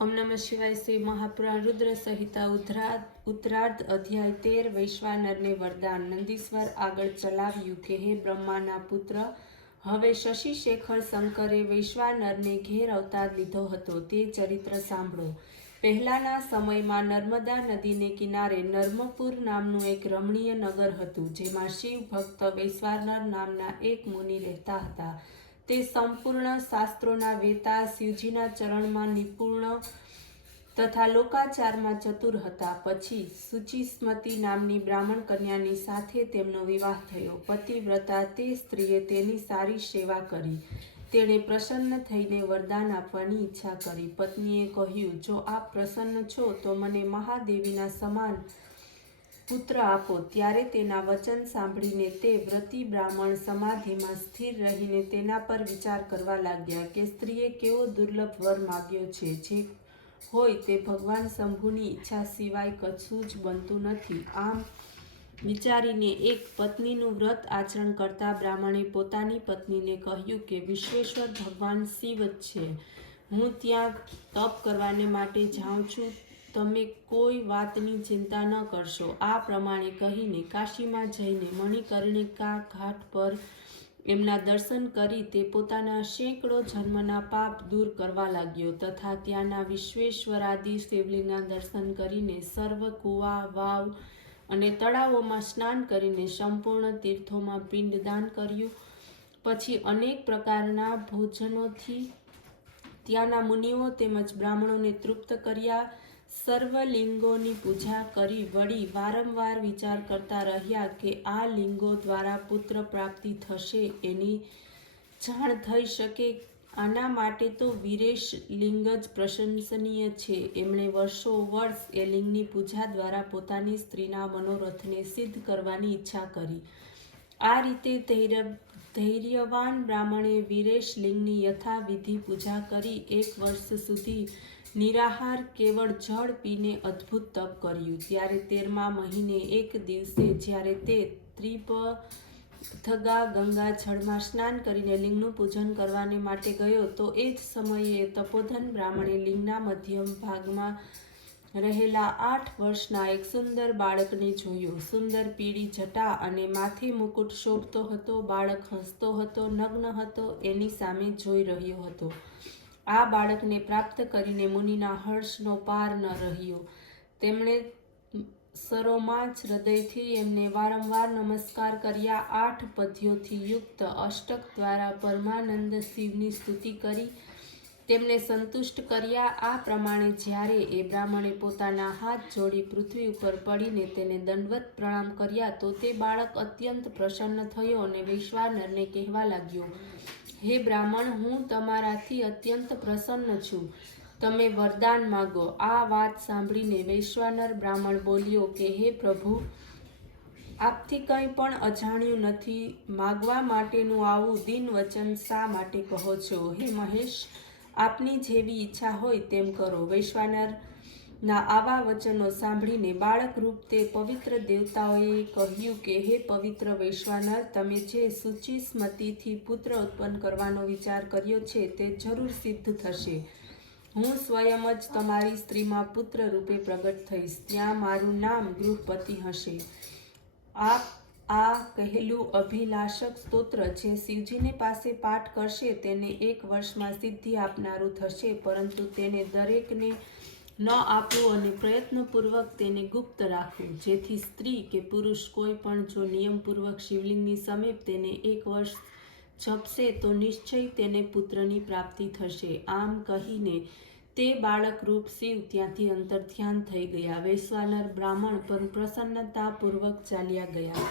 ओम नमः शिवाय। श्री महापुराण रुद्र संहिता उत्तरार्ध अध्याय 13 वैश्वानर ने वरदान। नंदीश्वर आगळ चलाव्યું કે હે બ્રહ્માના પુત્ર, હવે શશિશેખર શંકરે વૈશ્વાનરને ઘેર અવતાર લીધો હતો તે ચરિત્ર સાંભળો। પહેલાના સમયમાં નર્મદા નદીને કિનારે નર્મપુર નામનું એક રમણીય નગર હતું, જેમાં શિવ ભક્ત વૈશ્વાનર નામના એક મુનિ રહેતા હતા। તે સંપૂર્ણ શાસ્ત્રોના વેતા, શિવજીના ચરણમાં નિપુણ તથા લોકાચારમાં ચતુર હતા। પછી સુચિસ્મતી નામની બ્રાહ્મણ કન્યાની સાથે તેમનો વિવાહ થયો। પતિવ્રતા તે સ્ત્રીએ તેની સારી સેવા કરી। તેણે પ્રસન્ન થઈને વરદાન આપવાની ઈચ્છા કરી। પત્નીએ કહ્યું, જો આપ પ્રસન્ન છો તો મને મહાદેવીના સમાન પુત્ર આપો। ત્યારે તેના વચન સાંભળીને તે વ્રતી બ્રાહ્મણ સમાધિમાં સ્થિર રહીને તેના પર વિચાર કરવા લાગ્યા કે સ્ત્રીએ કેવો દુર્લભ વર માગ્યો છે, જે હોય તે ભગવાન શંભુની ઈચ્છા સિવાય કશું જ બનતું નથી। આમ વિચારીને એક પત્નીનું વ્રત આચરણ કરતા બ્રાહ્મણે પોતાની પત્નીને કહ્યું કે વિશ્વેશ્વર ભગવાન શિવ જ છે, હું ત્યાં તપ કરવાને માટે જાઉં છું, તમે કોઈ વાતની ચિંતા ન કરશો। આ પ્રમાણે કહીને કાશીમાં જઈને મણિકર્ણિકા ઘાટ પર એમના દર્શન કરી તે પોતાના સેંકડો જન્મના પાપ દૂર કરવા લાગ્યો તથા ત્યાંના વિશ્વેશ્વરાદિ શિવલિંગના દર્શન કરીને સર્વ કુવા, વાવ અને તળાવોમાં સ્નાન કરીને સંપૂર્ણ તીર્થોમાં પિંડદાન કર્યું। પછી અનેક પ્રકારના ભોજનોથી ત્યાંના મુનિઓ તેમજ બ્રાહ્મણોને તૃપ્ત કર્યા। સર્વલિંગોની પૂજા કરી વળી વારંવાર વિચાર કરતા રહ્યા કે આ લિંગો દ્વારા પુત્ર પ્રાપ્તિ થશે, એની જાણ થઈ શકે। આના માટે તો વીરેશ લિંગ જ પ્રશંસનીય છે। એમણે વર્ષો વર્ષ એ લિંગની પૂજા દ્વારા પોતાની સ્ત્રીના મનોરથને સિદ્ધ કરવાની ઈચ્છા કરી। આ રીતે ધૈર્યવાન બ્રાહ્મણે વીરેશ લિંગની યથાવિધિ પૂજા કરી 1 વર્ષ સુધી નિરાહાર કેવળ જળ પીને અદ્ભુત તપ કર્યું। ત્યારે 13મા મહિને એક દિવસે જ્યારે તે ત્રિપથગા ગંગા જળમાં સ્નાન કરીને લિંગનું પૂજન કરવાને માટે ગયો તો એ જ સમયે તપોધન બ્રાહ્મણે લિંગના મધ્યમ ભાગમાં રહેલા 8 વર્ષના એક સુંદર બાળકને જોયું। સુંદર પીળી જટા અને માથે મુકુટ શોભતો હતો। બાળક હસતો હતો, નગ્ન હતો, એની સામે જોઈ રહ્યો હતો। આ બાળકને પ્રાપ્ત કરીને મુનિના હર્ષનો પાર ન રહ્યો। તેમણે સરોમાચ હૃદયથી એમને વારંવાર નમસ્કાર કર્યા। 8 પદ્યોથી યુક્ત અષ્ટક દ્વારા પરમાનંદ શિવની સ્તુતિ કરી તેમને સંતુષ્ટ કર્યા। આ પ્રમાણે જ્યારે એ બ્રાહ્મણે પોતાના હાથ જોડી પૃથ્વી ઉપર પડીને તેને દંડવત પ્રણામ કર્યા તો તે બાળક અત્યંત પ્રસન્ન થયો અને વૈશ્વાનરને કહેવા લાગ્યો, હે બ્રાહ્મણ, હું તમારાથી અત્યંત પ્રસન્ન છું, તમે વરદાન માગો। આ વાત સાંભળીને વૈશ્વાનર બ્રાહ્મણ બોલ્યો કે હે પ્રભુ, આપથી કંઈ પણ અજાણ્યું નથી, માગવા માટેનું આવું દીન વચન શા માટે કહો છો? હે મહેશ, આપની જેવી ઈચ્છા હોય તેમ કરો। વૈશ્વાનરના આવા વચનો સાંભળીને બાળકરૂપ તે પવિત્ર દેવતાઓએ કહ્યું કે હે પવિત્ર વૈશ્વાનર, તમે જે સુચિસ્મતીથી પુત્ર ઉત્પન્ન કરવાનો વિચાર કર્યો છે તે જરૂર સિદ્ધ થશે। હું સ્વયં જ તમારી સ્ત્રીમાં પુત્ર રૂપે પ્રગટ થઈશ, ત્યાં મારું નામ ગૃહપતિ હશે। આપ આ કહેલું અભિલાષક સ્તોત્ર જે શિવજીની પાસે પાઠ કરશે તેને 1 વર્ષમાં સિદ્ધિ આપનારું થશે, પરંતુ તેને દરેકને ન આપવું અને પ્રયત્નપૂર્વક તેને ગુપ્ત રાખવું, જેથી સ્ત્રી કે પુરુષ કોઈ પણ જો નિયમપૂર્વક શિવલિંગની સમીપ તેને 1 વર્ષ જપશે તો નિશ્ચય તેને પુત્રની પ્રાપ્તિ થશે। આમ કહીને તે બાળક રૂપ શિવ ત્યાંથી અંતર્ધ્યાન થઈ ગયા। વૈશ્વાનર બ્રાહ્મણ પણ પ્રસન્નતાપૂર્વક ચાલ્યા ગયા।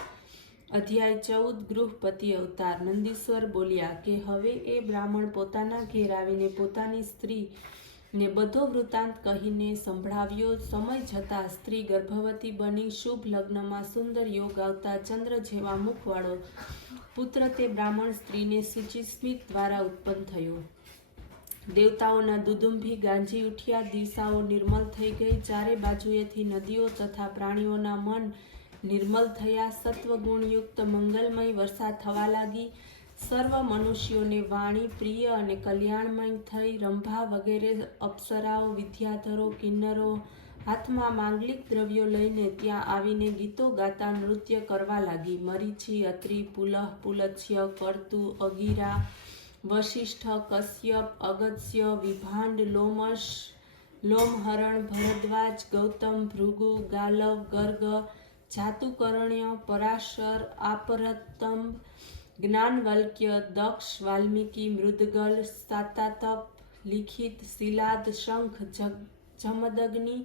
અધ્યાય 14 ગૃહપતિ અવતાર। નંદીશ્વર બોલ્યા કે હવે એ બ્રાહ્મણ પોતાના ઘેર આવીને પોતાની સ્ત્રીને બધો વૃત્તાંત કહીને સંભળાવ્યો। સમય જતાં સ્ત્રી ગર્ભવતી બની શુભ લગ્નમાં સુંદર યોગ આવતા ચંદ્ર જેવા મુખવાળો પુત્ર તે બ્રાહ્મણ સ્ત્રીને સુચિસ્મિત દ્વારા ઉત્પન્ન થયો। દેવતાઓના દુદુંભી ગાંજી ઉઠ્યા, દિશાઓ નિર્મલ થઈ ગઈ, ચારે બાજુએથી નદીઓ તથા પ્રાણીઓના મન નિર્મલ થયા, સત્વગુણયુક્ત મંગલમય વર્ષા થવા લાગી। સર્વ મનુષ્યોને વાણી પ્રિય અને કલ્યાણમય થઈ રંભા વગેરે અપ્સરાઓ, વિદ્યાધરો, કિન્નરો હાથમાં માંગલિક દ્રવ્યો લઈને ત્યાં આવીને ગીતો ગાતા નૃત્ય કરવા લાગી. મરીચી, અત્રિ, પુલહ, પુલત્સ્ય, કર્તુ, અગિરા, વશિષ્ઠ, કશ્યપ, અગસ્ત્ય, વિભાંડ, લોમહરણ, ભરદ્વાજ, ગૌતમ, ભૃગુ, ગાલવ, ગર્ગ, જાતુકર્ણ્ય, પરાશર, આપરતંબ, જ્ઞાનવલ્ક્ય, દક્ષ, વાલ્મીકી, મૃદગલ, સાતાતપ, લિખિત, શિલાદ, શંખ, જમદગ્નિ,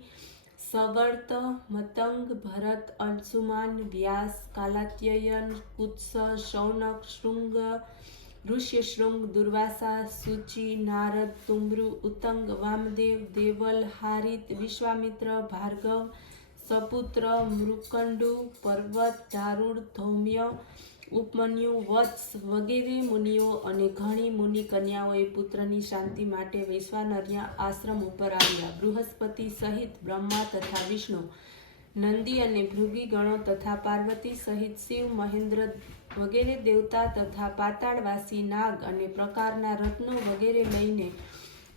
સવર્ત, મતંગ, ભરત, અંશુમાન, વ્યાસ, કાલાત્યયન, કુત્સ, શૌનક, શૃંગ, ઋષ્યશૃંગ, દુર્વાસા, સૂચિ, નારદ, તુમ્રુ, ઉત્તંગ, વામદેવ, દેવલ, હારિત, વિશ્વામિત્ર, ભાર્ગવ, સપુત્ર, મૃકંડુ, પર્વત, દારુડ, ધૌમ્ય, ઉપમન્યુ, વત્સ વગેરે મુનિઓ અને ઘણી મુનિ કન્યાઓએ પુત્રની શાંતિ માટે વૈશ્વાનર્ય આશ્રમ ઉપર આવ્યા. બૃહસ્પતિ સહિત બ્રહ્મા તથા વિષ્ણુ, નંદી અને ભૃગી ગણો તથા પાર્વતી સહિત શિવ, મહેન્દ્ર વગેરે દેવતા તથા પાતાળવાસી નાગ અને પ્રકારના રત્નો વગેરે લઈને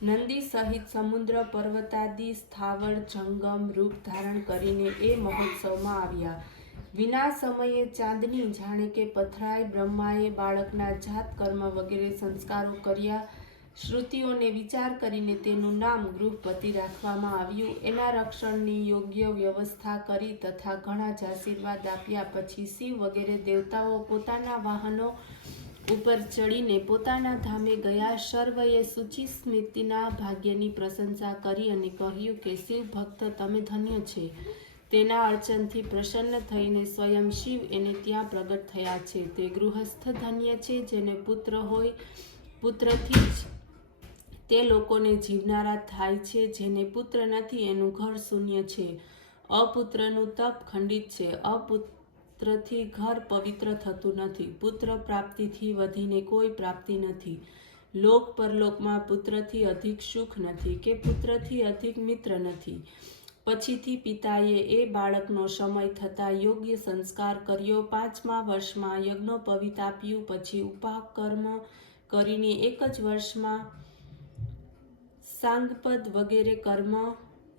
નંદી સહિત સમુદ્ર પર્વતાદિ સ્થાવર જંગમ રૂપ ધારણ કરીને એ મહોત્સવમાં આવ્યા. વિના સમયે ચાંદની જાણે કે પથરાય. બ્રહ્માએ બાળકના જાત કર્મ વગેરે સંસ્કારો કર્યા. શ્રુતિઓને વિચાર કરીને તેનું નામ ગૃહપતિ રાખવામાં આવ્યું. એના રક્ષણની યોગ્ય વ્યવસ્થા કરી તથા ઘણા જ આશીર્વાદ આપ્યા. પછી શિવ વગેરે દેવતાઓ પોતાના વાહનો ઉપર ચડીને પોતાના ધામે ગયા. સર્વએ શુચિ સ્મૃતિના ભાગ્યની પ્રશંસા કરી અને કહ્યું કે શિવ ભક્ત તમે ધન્ય છે. તેના અર્ચનથી પ્રસન્ન થઈને સ્વયં શિવ એને ત્યાં પ્રગટ થયા છે. તે ગૃહસ્થ ધન્ય છે જેને પુત્ર હોય. પુત્રથી જ તે લોકોને જીવનારા થાય છે. જેને પુત્ર નથી એનું ઘર શૂન્ય છે. અપુત્રનું તપ ખંડિત છે. અપુત્રથી ઘર પવિત્ર થતું નથી. પુત્ર પ્રાપ્તિથી વધીને કોઈ પ્રાપ્તિ નથી. લોક પરલોકમાં પુત્રથી અધિક સુખ નથી કે પુત્રથી અધિક મિત્ર નથી. પછીથી પિતાએ એ બાળકનો સમય થતાં યોગ્ય સંસ્કાર કર્યો. 5મા વર્ષમાં યજ્ઞોપવીત આપ્યું. પછી ઉપાકર્મ કરીને 1 જ વર્ષમાં સાંગપદ વગેરે કર્મ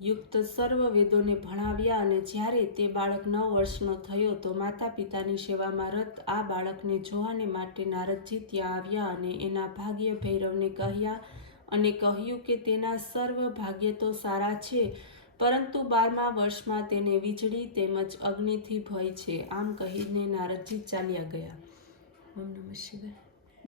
યુક્ત સર્વ વેદોને ભણાવ્યા. અને જ્યારે તે બાળક 9 વર્ષનો થયો તો માતા પિતાની સેવામાં રત આ બાળકને જોવાને માટે નારદજી ત્યાં આવ્યા અને એના ભાગ્ય ભૈરવને કહ્યા અને કહ્યું કે તેના સર્વ ભાગ્ય તો સારા છે, પરંતુ 12મા વર્ષમાં તેને વીજળી તેમજ અગ્નિથી ભય છે. આમ કહીને નારદજી ચાલ્યા ગયા. ઓમ નમઃ શિવાય.